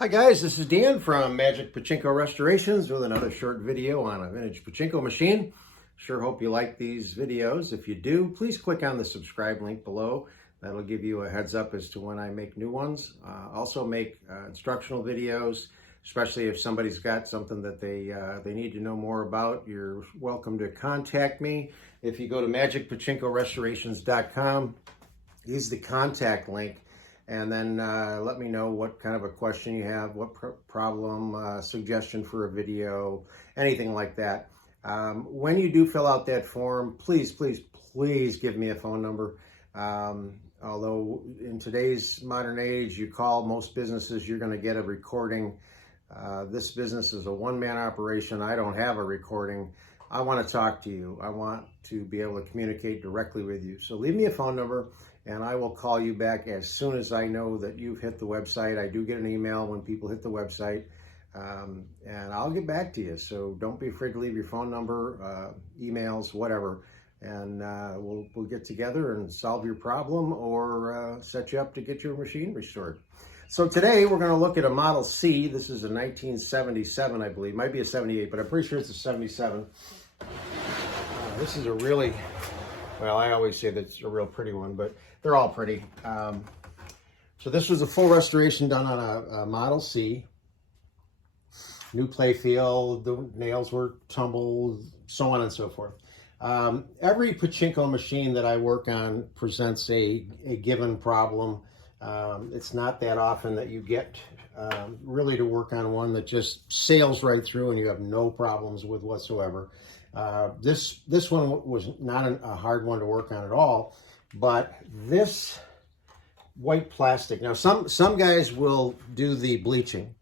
Hi guys, this is Dan from Magic Pachinko Restorations with another short video on a vintage pachinko machine. Sure hope you like these videos. If you do, please click on the subscribe link below. That'll give you a heads up as to when I make new ones. Also make instructional videos, especially if somebody's got something that they need to know more about. You're welcome to contact me. If you go to magicpachinkorestorations.com, use the contact link. And then let me know what kind of a question you have, what problem, suggestion for a video, anything like that. When you do fill out that form, please give me a phone number. Although in today's modern age, you call most businesses, you're going to get a recording. This business is a one-man operation. I don't have a recording. I want to talk to you. I want to be able to communicate directly with you. So leave me a phone number and I will call you back as soon as I know that you've hit the website. I do get an email when people hit the website, and I'll get back to you. So don't be afraid to leave your phone number, emails, whatever, and we'll get together and solve your problem or set you up to get your machine restored. So today we're going to look at a Model C. This is a 1977, I believe. Might be a 78, but I'm pretty sure it's a 77. This is a really, well, I always say that it's a real pretty one, but they're all pretty. So this was a full restoration done on a Model C. New play field, the nails were tumbled, so on and so forth. Every pachinko machine that I work on presents a given problem. It's not that often that you get really to work on one that just sails right through and you have no problems with whatsoever. This one was not a hard one to work on at all, but this white plastic, now some guys will do the bleaching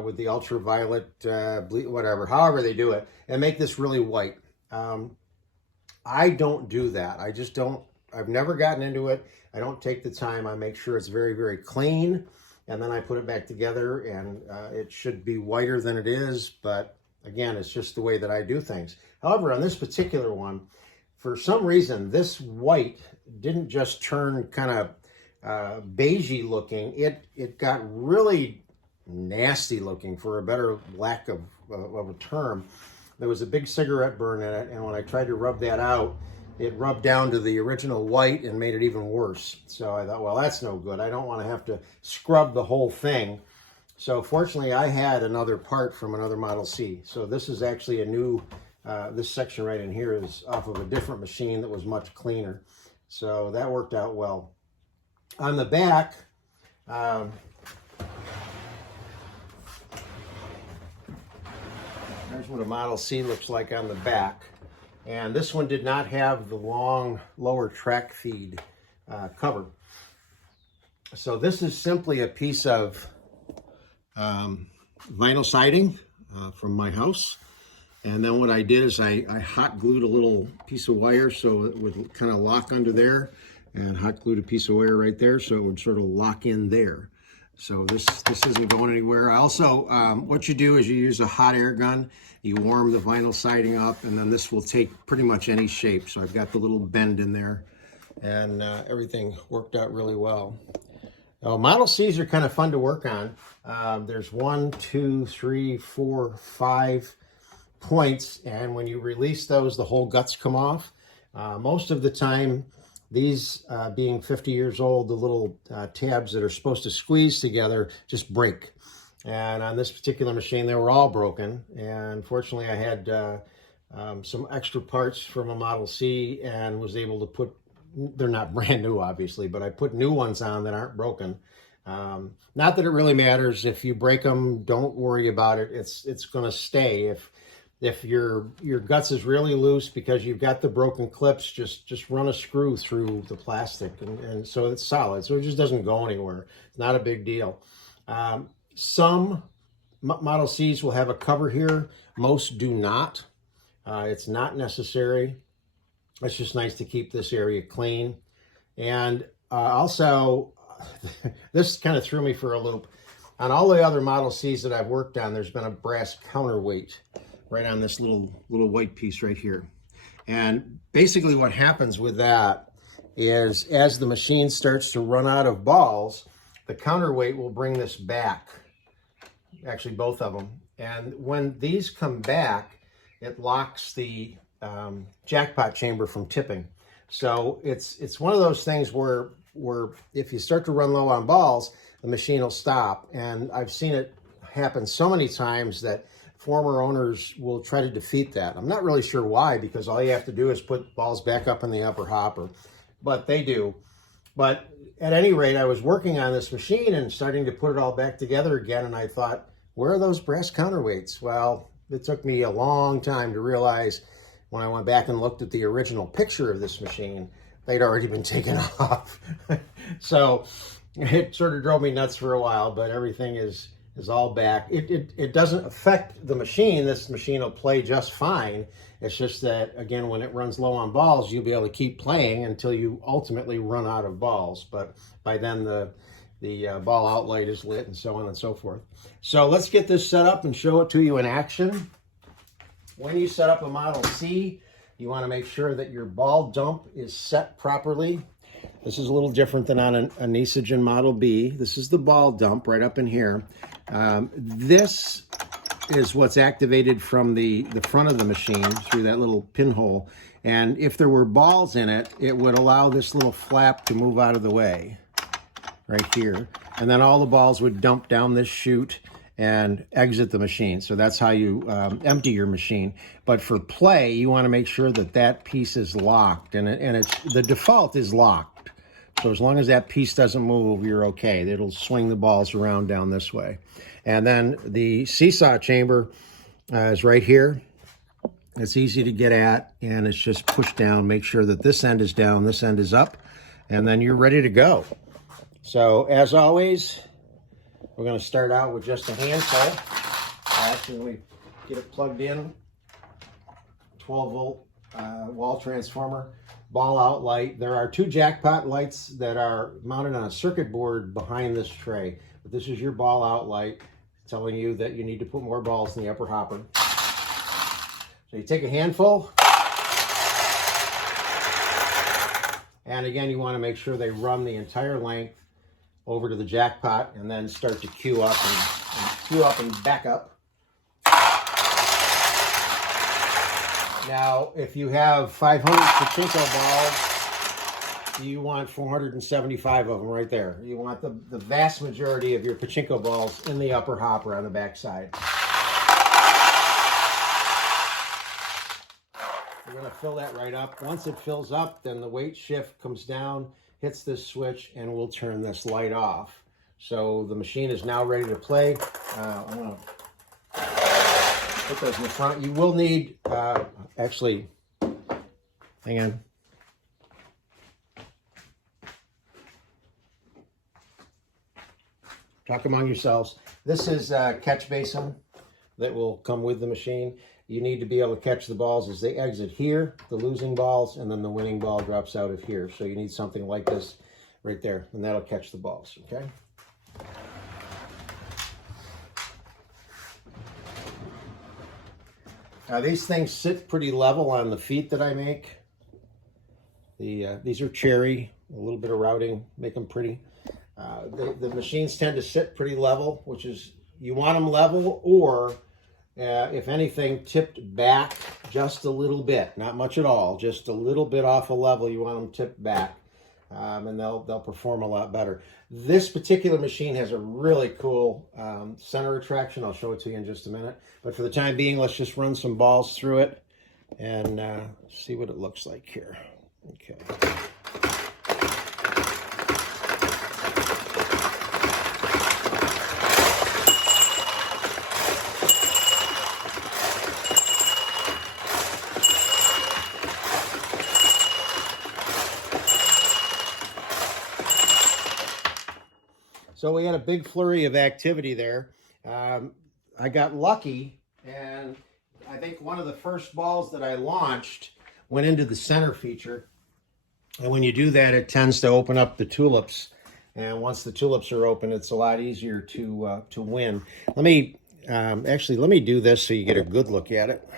with the ultraviolet, whatever, however they do it, and make this really white. I don't do that. I just don't. I've never gotten into it. I don't take the time. I make sure it's very clean, and then I put it back together, and it should be whiter than it is, but again, it's just the way that I do things. However, on this particular one, for some reason, this white didn't just turn kind of beigey looking. It got really nasty looking, for a better lack of a term. There was a big cigarette burn in it, and when I tried to rub that out, it rubbed down to the original white and made it even worse. So I thought, well, that's no good. I don't want to have to scrub the whole thing. So fortunately, I had another part from another Model C. So this is actually a new, this section right in here is off of a different machine that was much cleaner. So that worked out well. On the back, there's what a Model C looks like on the back. And this one did not have the long lower track feed cover. So this is simply a piece of vinyl siding from my house. And then what I did is I hot glued a little piece of wire so it would kind of lock under there, and hot glued a piece of wire right there so it would sort of lock in there. So this isn't going anywhere. I also, what you do is you use a hot air gun, you warm the vinyl siding up, and then this will take pretty much any shape. So I've got the little bend in there, and everything worked out really well. Model Cs are kind of fun to work on. There's 1, 2, 3, 4, 5 points, and when you release those, the whole guts come off. Most of the time, these being 50 years old, the little tabs that are supposed to squeeze together just break. And on this particular machine, they were all broken. And fortunately, I had some extra parts from a Model C and was able to put, they're not brand new, obviously, but I put new ones on that aren't broken. Not that it really matters. If you break them, don't worry about it. It's going to stay. If your guts is really loose because you've got the broken clips, just run a screw through the plastic, and so it's solid. So it just doesn't go anywhere. It's not a big deal. Some Model Cs will have a cover here. Most do not. It's not necessary. It's just nice to keep this area clean. And also, this kind of threw me for a loop. On all the other Model Cs that I've worked on, there's been a brass counterweight right on this little white piece right here. And basically what happens with that is as the machine starts to run out of balls, the counterweight will bring this back actually both of them. And when these come back, it locks the jackpot chamber from tipping. So it's one of those things where if you start to run low on balls, the machine will stop. And I've seen it happen so many times that former owners will try to defeat that. I'm not really sure why, because all you have to do is put balls back up in the upper hopper, but they do. But at any rate, I was working on this machine and starting to put it all back together again, and I thought, where are those brass counterweights? Well, it took me a long time to realize when I went back and looked at the original picture of this machine, they'd already been taken off. So it sort of drove me nuts for a while, but everything is all back. It doesn't affect the machine. This machine will play just fine. It's just that, again, when it runs low on balls, you'll be able to keep playing until you ultimately run out of balls. But by then the ball outlight is lit and so on and so forth. So let's get this set up and show it to you in action. When you set up a Model C, you want to make sure that your ball dump is set properly. This is a little different than on a Nishijin Model B. This is the ball dump right up in here. This is what's activated from the front of the machine through that little pinhole. And if there were balls in it, it would allow this little flap to move out of the way right here. And then all the balls would dump down this chute and exit the machine. So that's how you empty your machine. But for play, you want to make sure that that piece is locked, and the default is locked. So as long as that piece doesn't move, you're okay. It'll swing the balls around down this way. And then the seesaw chamber is right here. It's easy to get at, and it's just push down. Make sure that this end is down, this end is up, and then you're ready to go. So as always, we're going to start out with just a handful. Actually, we get it plugged in, 12-volt wall transformer, ball out light. There are 2 jackpot lights that are mounted on a circuit board behind this tray. But this is your ball out light telling you that you need to put more balls in the upper hopper. So you take a handful, and again, you want to make sure they run the entire length over to the jackpot, and then start to queue up and back up. Now, if you have 500 pachinko balls, you want 475 of them right there. You want the vast majority of your pachinko balls in the upper hopper on the back side. We're going to fill that right up. Once it fills up, then the weight shift comes down, hits this switch, and we'll turn this light off. So the machine is now ready to play. I'm going to put those in the front. You will need, actually, hang on. Talk among yourselves. This is a catch basin that will come with the machine. You need to be able to catch the balls as they exit here, the losing balls, and then the winning ball drops out of here. So you need something like this right there, and that'll catch the balls, okay? Now these things sit pretty level on the feet that I make. These are cherry, a little bit of routing, make them pretty. The machines tend to sit pretty level, which is, you want them level, or if anything, tipped back just a little bit, not much at all, just a little bit off a level. You want them tipped back, and they'll perform a lot better. This particular machine has a really cool center attraction. I'll show it to you in just a minute. But for the time being, let's just run some balls through it and see what it looks like here. Okay. So we had a big flurry of activity there. I got lucky, and I think one of the first balls that I launched went into the center feature. And when you do that, it tends to open up the tulips. And once the tulips are open, it's a lot easier to win. Let me do this so you get a good look at it.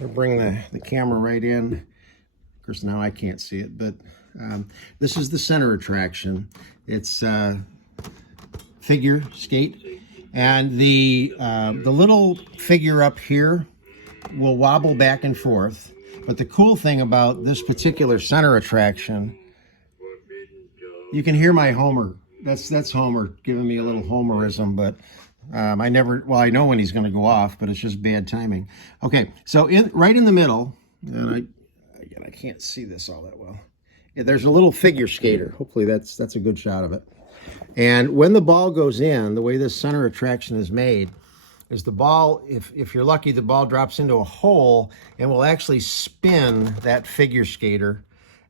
I'll bring the camera right in. Of course, now I can't see it, but this is the center attraction. It's figure skate, And the little figure up here will wobble back and forth. But the cool thing about this particular center attraction, you can hear my Homer. That's Homer giving me a little Homerism, but I know when he's going to go off, but it's just bad timing. Okay, so right in the middle, and I can't see this all that well. Yeah, there's a little figure skater. Hopefully that's a good shot of it. And when the ball goes in, the way this center attraction is made is the ball, if you're lucky, the ball drops into a hole and will actually spin that figure skater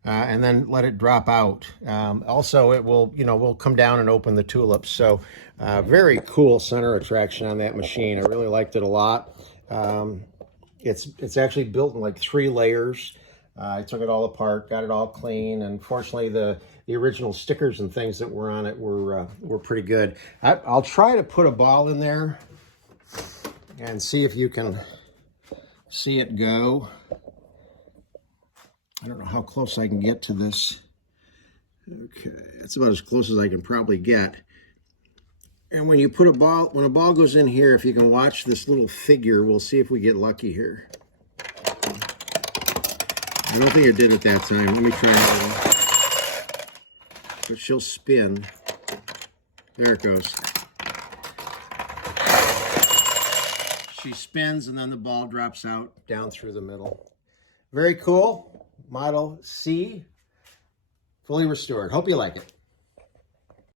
and then let it drop out. Also, it will come down and open the tulips. So very cool center attraction on that machine. I really liked it a lot. It's actually built in like 3 layers. I took it all apart, got it all clean, and fortunately the original stickers and things that were on it were pretty good. I'll try to put a ball in there and see if you can see it go. I don't know how close I can get to this. Okay, that's about as close as I can probably get. And when you put when a ball goes in here, if you can watch this little figure, we'll see if we get lucky here. I don't think it did it that time. Let me try it. But she'll spin. There it goes. She spins and then the ball drops out down through the middle. Very cool. Model C, fully restored. Hope you like it.